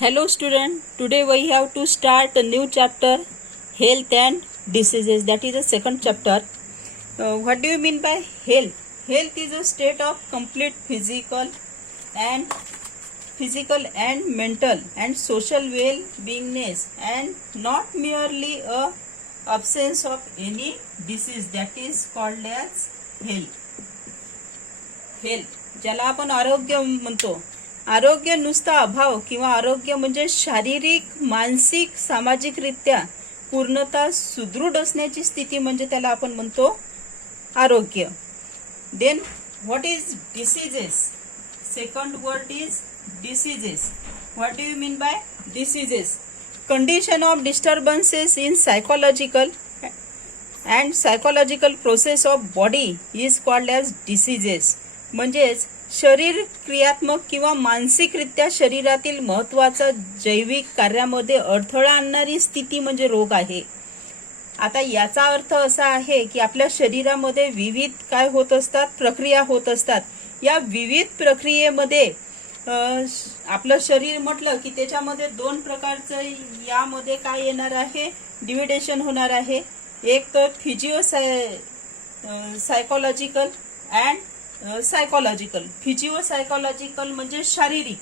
Hello student, today we have to start a new chapter, health and diseases. That is the second chapter. What do you mean by health? Health is a state of complete physical and mental and social well-beingness, and not merely a absence of any disease. That is called as health. ज्याला आपण आरोग्य म्हणतो. आरोग्य नुसता अभाव किंवा आरोग्य म्हणजे शारीरिक, मानसिक, सामाजिकरित्या पूर्णतः सुदृढ असण्याची स्थिती म्हणजे त्याला आपण म्हणतो आरोग्य. Then what is diseases? Second word is diseases. What do you mean by diseases? Condition of disturbances in psychological and psychological process of body is called as diseases. म्हणजेच शरीर क्रियात्मक किंवा मानसिकरित्या शरीरातील महत्त्वाचा जैविक कार्यामध्ये अडथळा आणणारी स्थिती म्हणजे रोग आहे. आता याचा अर्थ असा आहे की आपल्या शरीरामध्ये विविध काय होत असतात, प्रक्रिया होत असतात. या विविध प्रक्रियेमध्ये आपलं शरीर म्हटलं की त्याच्यामध्ये दोन प्रकारचं यामध्ये काय येणार आहे, डिव्हिडेशन होणार आहे. एक तर सायकोलॉजिकल अँड सायकोलॉजिकल. सायकोलॉजिकल म्हणजे शारीरिक.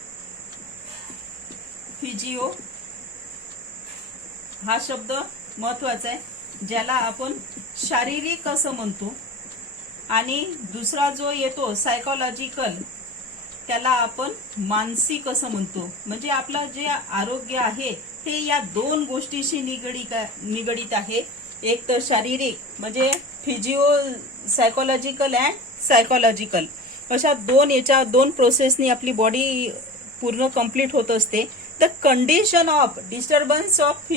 फिजिओ हा शब्द महत्वाचा आहे, ज्याला आपण शारीरिक असं म्हणतो. आणि दुसरा जो येतो सायकोलॉजिकल, त्याला आपण मानसिक असं म्हणतो. म्हणजे आपलं जे आरोग्य आहे हे या दोन गोष्टीशी निगडित आहे. एक तर शारीरिक म्हणजे सायकोलॉजिकल अँड सायकोलॉजिकल, अशा दोन प्रोसेसनी आपली बॉडी पूर्ण कंप्लीट होत असते. The condition of disturbance of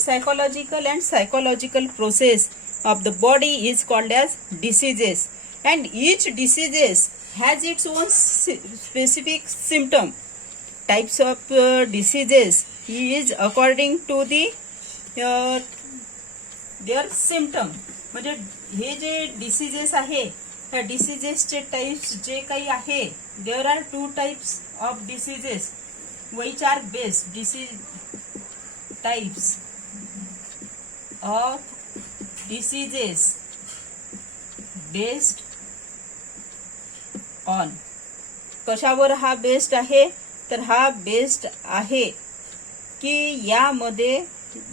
psychological and psychological process of the body is called as diseases. And each diseases has its own specific symptom. Types of diseases is according to their symptom. म्हणजे हे जे diseases आहे, ह्या डिसीजेसचे types जे काही आहे, there are two types of diseases which are based. Types of diseases based on. कशावर हा बेस्ड आहे? तर हा बेस्ड आहे की यामध्ये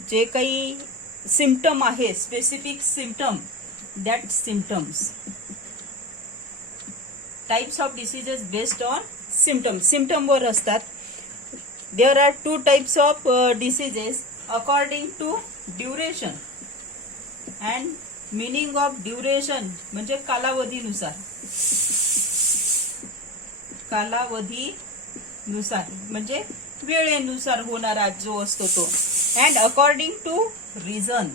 जे काही सिम्पटम आहे, specific symptom, that symptoms. Types of diseases based on symptom. सिम्पटमवर असतात. There are two types of diseases according to duration. And meaning of duration म्हणजे कालावधीनुसार. कालावधीनुसार म्हणजे वेळेनुसार होणारा जो असतो तो. And according to reason.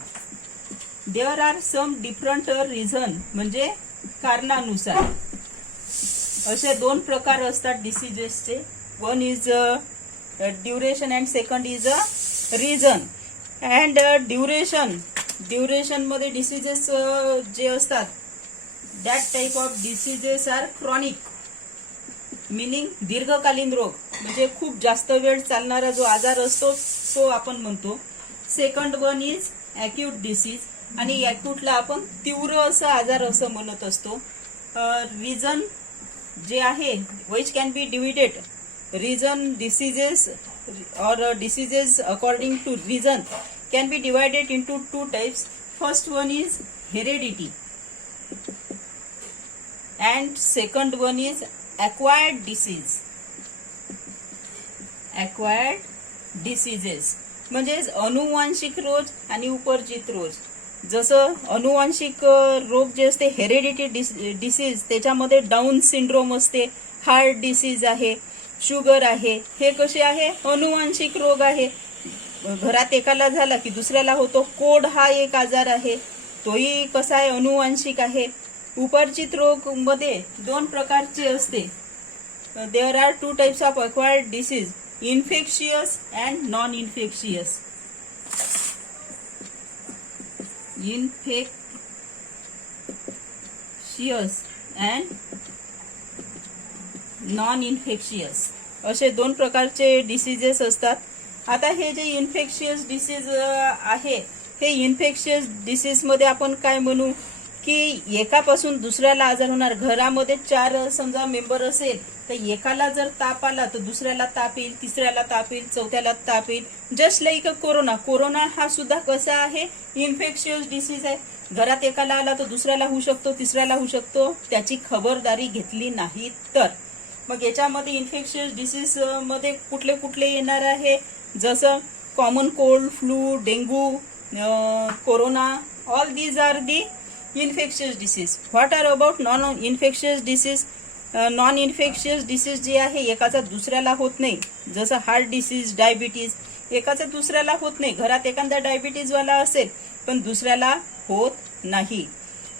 There are some different reason म्हणजे कारणानुसार. असे दोन प्रकार असतात डिसीजेसचे. One is duration and second is a reason. And duration मध्ये डिसीजेस जे असतात, that type of diseases are chronic, meaning दीर्घकालीन रोग. म्हणजे खूप जास्त वेळ चालणारा जो आजार असतो तो आपण म्हणतो. Second one is acute disease. आणि ॲक्यूटला आपण तीव्र असं आजार असं म्हणत असतो. रिझन जे आहे which can be divided. Reason diseases or diseases according to reason can be divided into two types. First one is heredity and second one is acquired diseases. म्हणजे अनुवांशिक रोग आणि उपर्जित रोग. जसं अनुवांशिक रोग जे असते हेरेडिटी डिसीज, त्याच्यामध्ये डाऊन सिंड्रोम असते, हार्ट डिसीज आहे, शुगर आहे. हे कसे आहे? अनुवांशिक रोग आहे. घरात एकाला झाला की दुसऱ्याला होतो. कोड हा एक आजार आहे, तोही कसा आहे? अनुवांशिक आहे. उपर्जित रोग मध्ये दोन प्रकारचे असते. There are two types of acquired disease, infectious and non infectious. Infectious and non infectious. असे 2 प्रकारचे डिसीजेस असतात. आता हे जे इन्फेक्शियस डिसीज आहे, हे इन्फेक्शियस डिसीजमध्ये आपण काय म्हणू की एकापासून दुसऱ्याला आजार होणार. घरामध्ये 4 समजा मेंबर असेल तर एकाला जर ताप आला तर दुसऱ्याला ताप येईल, तिसऱ्याला ताप येईल, चौथ्याला ताप येईल. जस्ट लाईक कोरोना हा सुद्धा कसा आहे, इन्फेक्शियस डिसीज आहे. घरात एकाला आला तर दुसऱ्याला होऊ शकतो, तिसऱ्याला होऊ शकतो, त्याची खबरदारी घेतली नाही तर. मग याच्यामध्ये इन्फेक्शियस डिसीज मध्ये कुठले कुठले येणार आहे, जसं common cold, flu, dengue, corona, all these are the infectious disease. What are about non infectious disease? Non infectious disease जे आहे एकाचा दुसऱ्याला होत नाही, जसं हार्ट डिसीज, डायबिटीज एकाचा दुसऱ्याला होत नाही. घरात एखादा डायबिटीजवाला असेल पण दुसऱ्याला होत नाही.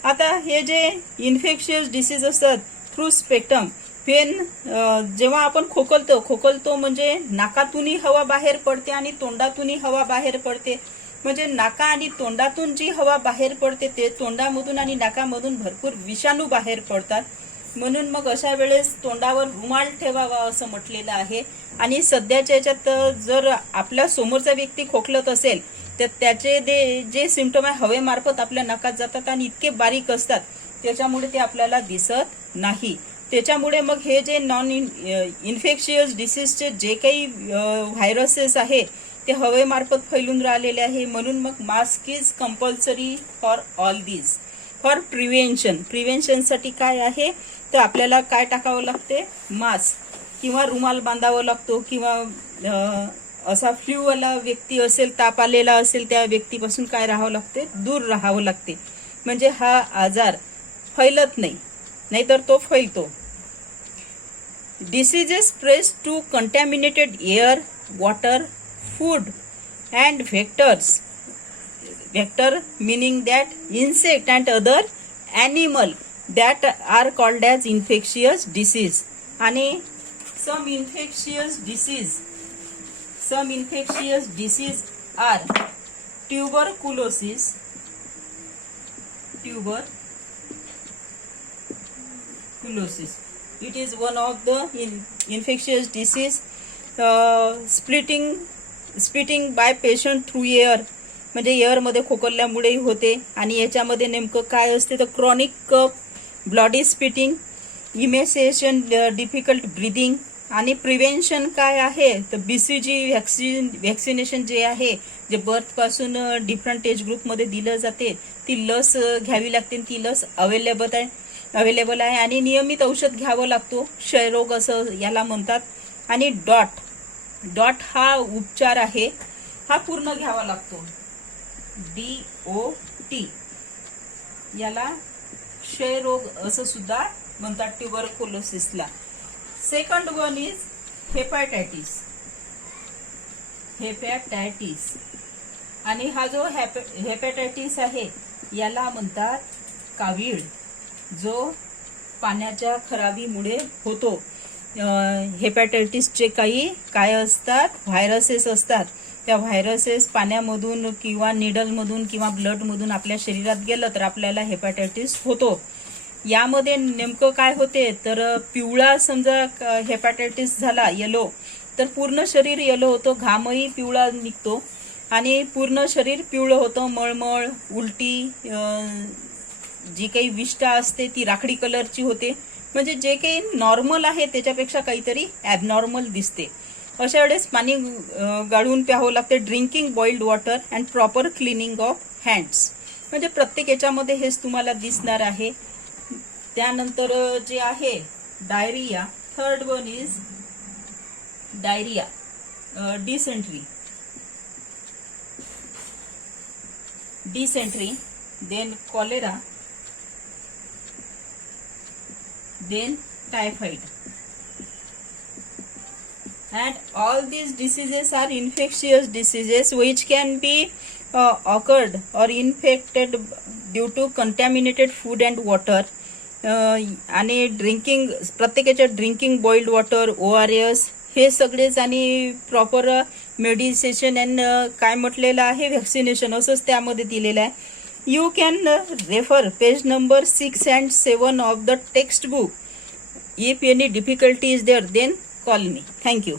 आता हे जे इन्फेक्शियस डिसीज असतात थ्रू स्पेक्ट्रम, पेन जेव्हा आपण खोकलतो म्हणजे नाकातूनही हवा बाहेर पडते आणि तोंडातूनही हवा बाहेर पडते. म्हणजे नाका आणि तोंडातून जी हवा बाहेर पडते ते तोंडामधून आणि नाकामधून भरपूर विषाणू बाहेर पडतात. म्हणून मग अशा वेळेस तोंडावर रुमाल ठेवावा असं म्हटलेलं आहे. आणि सध्याच्या याच्यात जर आपल्या समोरचा व्यक्ती खोकलत असेल तर त्याचे जे सिम्पटम आहे हवेमार्फत आपल्या नाकात जातात आणि इतके बारीक असतात त्याच्यामुळे ते आपल्याला दिसत नाही. त्याच्यामुळे मग हे जे नॉन इन्फेक्शियस डिसीजचे जे काही व्हायरसेस आहे ते हवेमार्फत फैलून राहिलेले आहे. म्हणून मग mask is compulsory for all these. For प्रिव्हेन्शनसाठी काय आहे तर आपल्याला काय टाकावं लागते, मास्क किंवा रुमाल बांधावं लागतो. किंवा असा फ्लूवाला व्यक्ती असेल, ताप आलेला असेल, त्या व्यक्तीपासून काय राहावं लागते, दूर राहावं लागते. म्हणजे हा आजार फैलत नाही, नाहीतर तो फैलतो. Diseases spread to contaminated air, water, food and vector meaning that insect and other animal that are called as infectious disease. आणि some infectious disease are tuberculosis. It is one of the infectious disease. Spitting by patient through air, म्हणजे एअरमध्ये खोकल्यामुळेही होते. आणि याच्यामध्ये नेमकं काय असते तर क्रॉनिक कफ, bloody spitting, emaciation, difficult breathing. आणि प्रिव्हेन्शन काय आहे तर BCG व्हॅक्सिनेशन जे आहे, जे बर्थपासून डिफरंट एज ग्रुपमध्ये दिलं जाते, ती लस घ्यावी लागते. ती लस अवेलेबल आहे आणि नियमित औषध घ्यावं लागतो. क्षयरोग असं याला म्हणतात. आणि डॉट हा उपचार आहे, हा पूर्ण घ्यावा लागतो. DOT याला क्षयरोग असं सुद्धा म्हणतात ट्युबरकुलोसिसला. Second one is hepatitis. आणि हा जो हेपॅटायटिस आहे याला म्हणतात कावीळ, जो पाण्याच्या खराबीमुळे होतो. हेपॅटायटिसचे काही काय असतात, व्हायरसेस असतात. त्या व्हायरसेस पाण्यामधून किंवा निडलमधून किंवा ब्लडमधून आपल्या शरीरात गेलं तर आपल्याला हेपॅटायटिस होतो. यामध्ये नेमकं काय होते तर पिवळा समजा हेपॅटायटिस झाला येलो तर पूर्ण शरीर येलो होतं, घामही पिवळा निघतो आणि पूर्ण शरीर पिवळं होतं. मळमळ, उलटी, जी काही विष्ठा असते ती राखडी कलरची होते. म्हणजे जे काही नॉर्मल आहे त्याच्यापेक्षा काहीतरी ॲबनॉर्मल दिसते. अशा वेळेस पाणी गाळून प्यावं लागते. Drinking boiled water and proper cleaning of hands. म्हणजे प्रत्येक याच्यामध्ये हेच तुम्हाला दिसणार आहे. त्यानंतर जे आहे diarrhoea. Third one is diarrhoea, dysentery, then cholera, then typhoid. And all these diseases are infectious diseases which can be occurred or infected due to contaminated food and water. आणि प्रत्येकाच्या ड्रिंकिंग बॉइल्ड वॉटर, ORS हे सगळेच, आणि proper medication and काय म्हटलेलं आहे vaccination असंच त्यामध्ये दिलेलं आहे. You can refer page number 6 and 7 of the textbook. If any difficulty is there, then call me. Thank you.